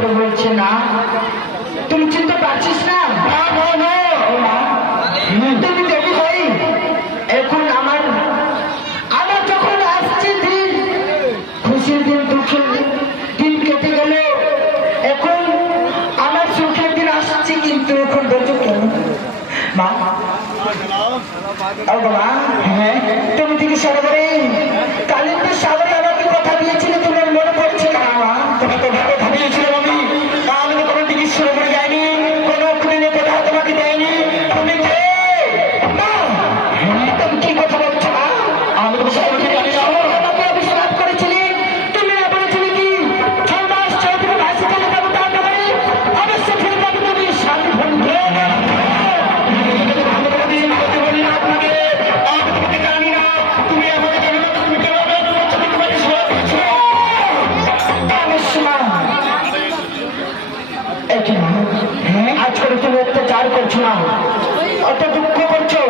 করে বলছে না তুমি চিনতে পারছিস না তুমি দেবী হই এখন আমার আমার যখন আসছে দিন খুশির দিন দুঃখের দিন কেটে গেল এখন আমার সুখের দিন আসছে কিন্তু এখন বলছো কেন মা হ্যাঁ তুমি থেকে সরবরে কালিন্দের সাগরে আমাকে কথা দিয়েছিলে তোমার মনে পড়ছে না মা তোমাকে কথা দিয়েছিলাম আমি কোনো দিকে সরবরে যাইনি কোনো দিনে কথা তোমাকে দেয়নি তুমি কে মা তুমি কি কথা বলছো মা আমি তো সরবরে জানি না আমাকে অভিশাপ করেছিলে তুমি না বলেছিলে কি 6 মাস 6 দিন ভাসি চলে যাবো তার নগরে অবশ্য ফিরে যাবে তুমি স্বামী বন্ধু আজ করে তুমি অত্যাচার করছো না অত দুঃখ করছো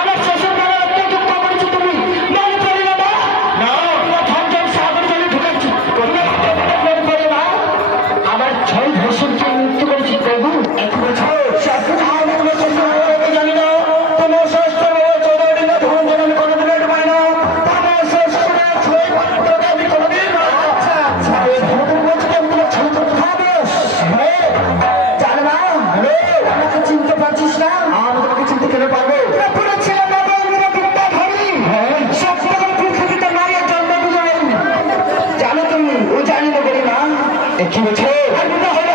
আমার শ্বশুর বাবা অত দুঃখ করছো তুমি মনে পড়ে না সাগর জলে ঢুকাচ্ছি আমার 6 ধর্ষণকে মৃত্যু করেছি প্রভু এক বছর জানি না তোমার ষষ্ঠ আমি কোনোদিন পাই না তোমার ষষ্ঠরা 6 আমি কোনোদিন চিনতে পারছিস না আমি তোমাকে চিনতে কেন পারবো জানো তুমি ও জানি না বলি না কি বলছো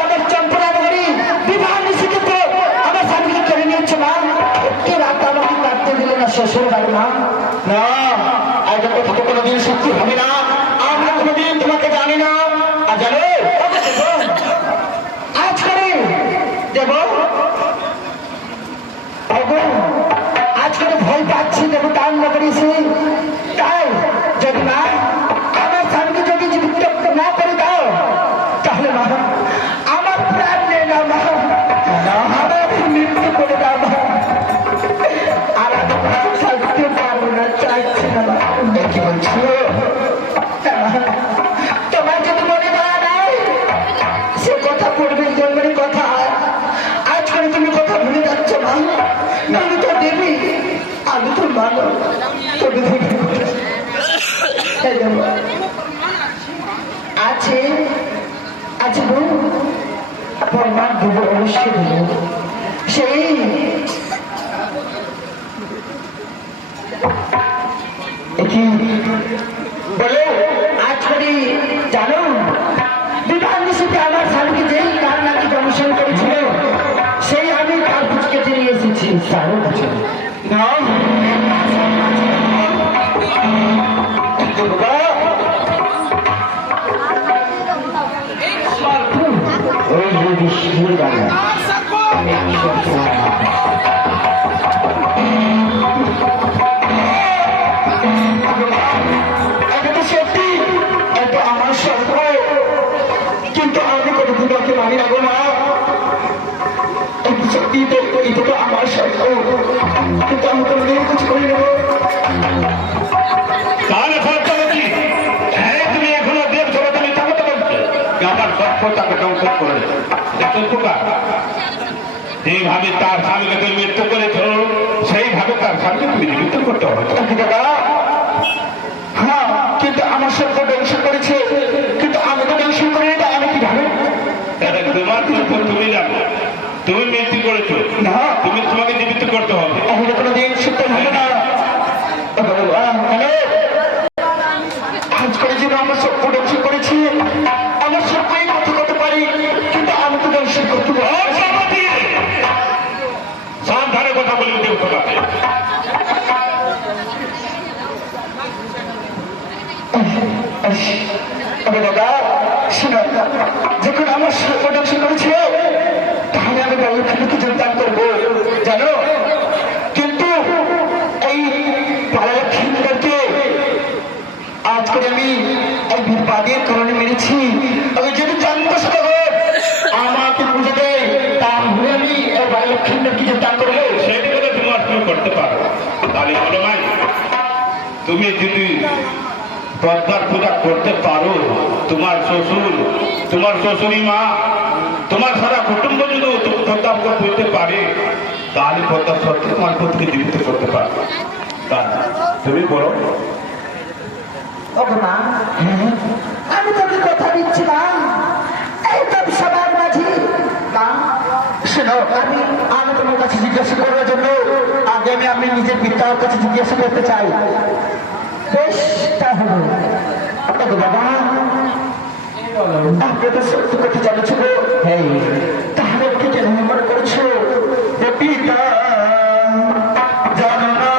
আমার চম্পরা নগরী বিবাহ নিষিদ্ধ আমার স্বামীকে কেড়ে নিয়েছে মা একটি রাত আমাকে কাটতে দিলে না শ্বশুর বাড়ি মা না আজ কথা তো কোনোদিন সত্যি হবে না আমরা কোনোদিন তোমাকে জানি না আর জানো আজ করে দেব আজকে ভয় পাচ্ছি দেব কান না করেছি তাই যদি মা আমার স্বামীকে যদি জীবিত না করে দাও তাহলে মা আমার প্রাণ নেই না মা আমার মৃত্যু করে দাও মা আর আমি থাকতে পারবো না চাইছি না মা কি বলছো তোমার যদি মনে দেওয়া নাই সে কথা পড়বে জন্মের কথা আজ করে তুমি কথা ভুলে যাচ্ছ মা আমি তো দেবী আমি তো মানো তবে আছে আছে বউ প্রমাণ দেব অবশ্যই দেব সেই বলো আজ করে জানো বিবাহ নিষেধে আমার স্বামীকে যেই কার নাকি জনসন করেছিল সেই আমি কার কেটে নিয়ে এসেছি তারও কাছে না সত্যি এটা আমার স্বপ্ন কিন্তু আমি কোনো দুটাকে মানি না গো মা সত্যি তো এটা তো আমার স্বপ্ন কিন্তু আমি কোনোদিন কিছু করি নেব তাহলে তুমি এখনো দেখছো তুমি তাকে তো বলছো আমার স্বপ্ন তাকে ধ্বংস করে যেভাবে তার স্বামীকে তুমি মৃত্যু করেছ সেইভাবে তার স্বামীকে তুমি মৃত্যু করতে হবে হ্যাঁ কিন্তু আমার স্বপ্ন ধ্বংস করেছে কিন্তু আমি তো ধ্বংস করি না আমি কিভাবে তোমার তুমি জানো তুমি মৃত্যু করেছো না তুমি তোমাকে জীবিত করতে হবে আমি কোনো দিন সত্য হবে না আজ করে যে আমার স্বপ্ন ধ্বংস করেছি আমার স্বপ্নই কথা করতে পারি কিন্তু আমি তো ধ্বংস করতে সাবধানে কথা বলি দেব তোমাকে দাদা শোনো যখন আমার স্বপ্ন ধ্বংস করেছে তাহলে আমি বায়ুখালীকে যোগদান করবো জানো কিন্তু এই পালালক্ষ্মীদেরকে আজ করে আমি এই বিপাদের কারণে মেরেছি আমি যদি জানতো আমাকে বুঝে দেয় তাহলে আমি এই বায়ুখালীদেরকে যোগদান করবো সেটি করে তোমার তুমি করতে পারো তাহলে বলো ভাই তুমি যদি পদ্মার পূজা করতে পারো, তোমার শ্বশুর, তোমার শ্বশুরি মা, তোমার সারা কুটুম্ব যদি পদ্মা পূজা করতে পারে, তাহলে পদ্মা সত্যি তোমার পতিকে জীবিত করতে পারবে। তুমি বলো। মা, আমি তোকে কথা দিচ্ছিলাম, একদম সবার মাঝে মা শোনো, আমি তোমার কাছে জিজ্ঞাসা করার জন্য আগে আমি নিজের পিতার কাছে জিজ্ঞাসা করতে চাই। বেশ, তাহলে বাবা আপনি তো সত্য কথা জানিয়েছিল, তাহলে আপনি কেন মনে করেছো পিতা জানো না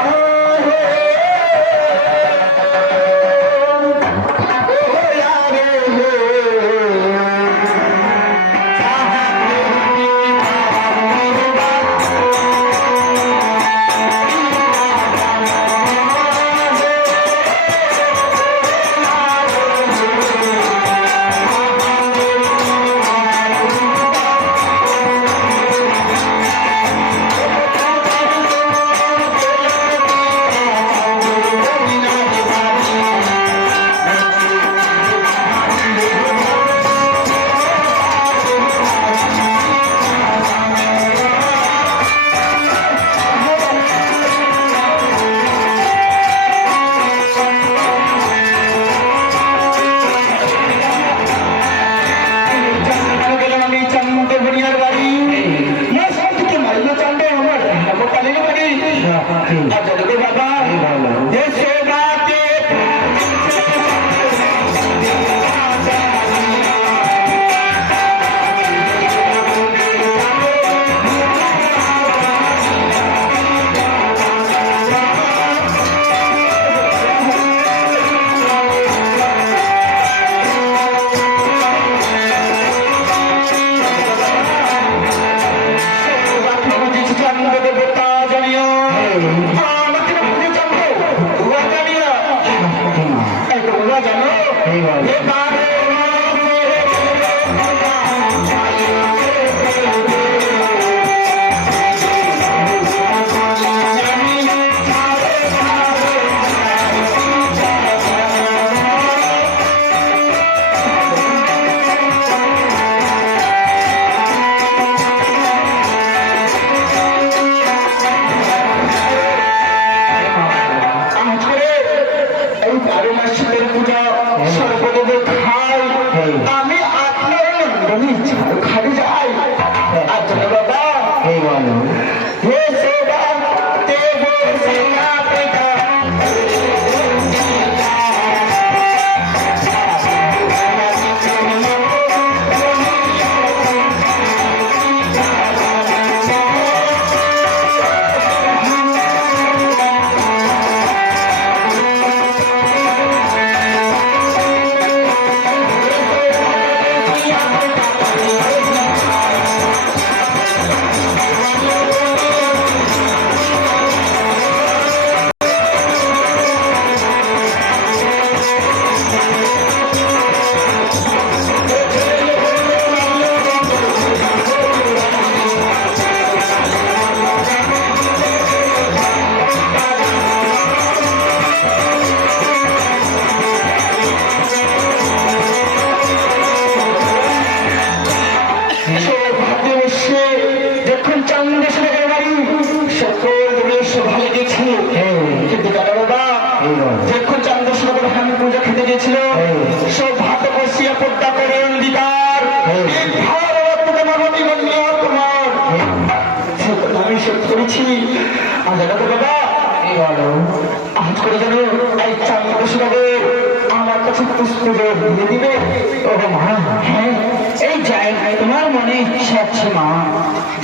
তোমার মনে ইচ্ছা আছে মা,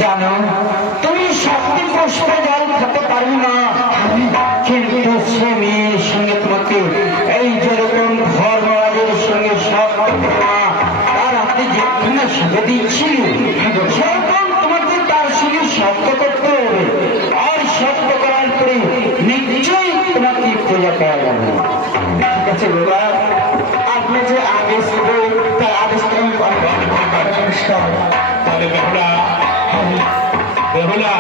জানো তুমি সবদিন পুষ্প জল খেতে পারো না, কিন্তু সে মেয়ের সঙ্গে তোমাকে এই যেরকম ধর্মরাজের সঙ্গে সব তার হাতে যেখানে সুখে দিচ্ছি সেরকম তোমাকে তার সঙ্গে শব্দ করতে হবে, আর শব্দ করার পরে নিশ্চয়ই তোমাকে পূজা করা যাবে। ঠিক আছে বাবা, আপনি যে আদেশ দেবেন তার আদেশ তাহলে বেহুলা, বেহুলা